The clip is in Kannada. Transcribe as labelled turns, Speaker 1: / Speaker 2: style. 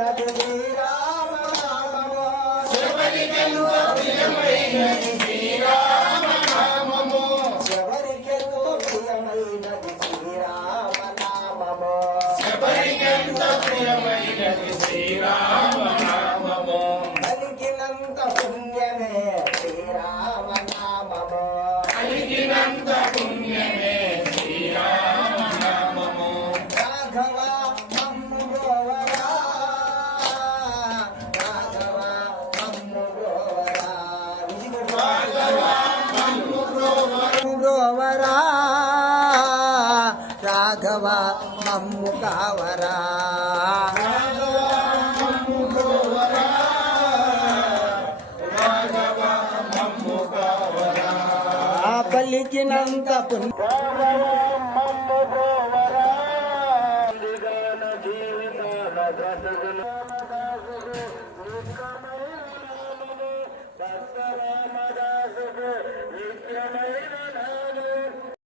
Speaker 1: ಶ್ರೀರಾಮ ಶ್ರೀರಾಮು ನ ಶ್ರೀರಾಮ ಬಬಾ ಸಬರಿಂದ ಶ್ರೀರಾಮ ಬಬ ಬಳಿ ನಂತ ಶೂನ್ಯ ಮೇ ರಾಮ ನಾಮ ಬಬಾಂತ ಮಮ್ಮುಕಾವರಾ ಬಲಿಕಿನಂತ ಪುನ್ ಜೀವಿತ ಜೀವಿತ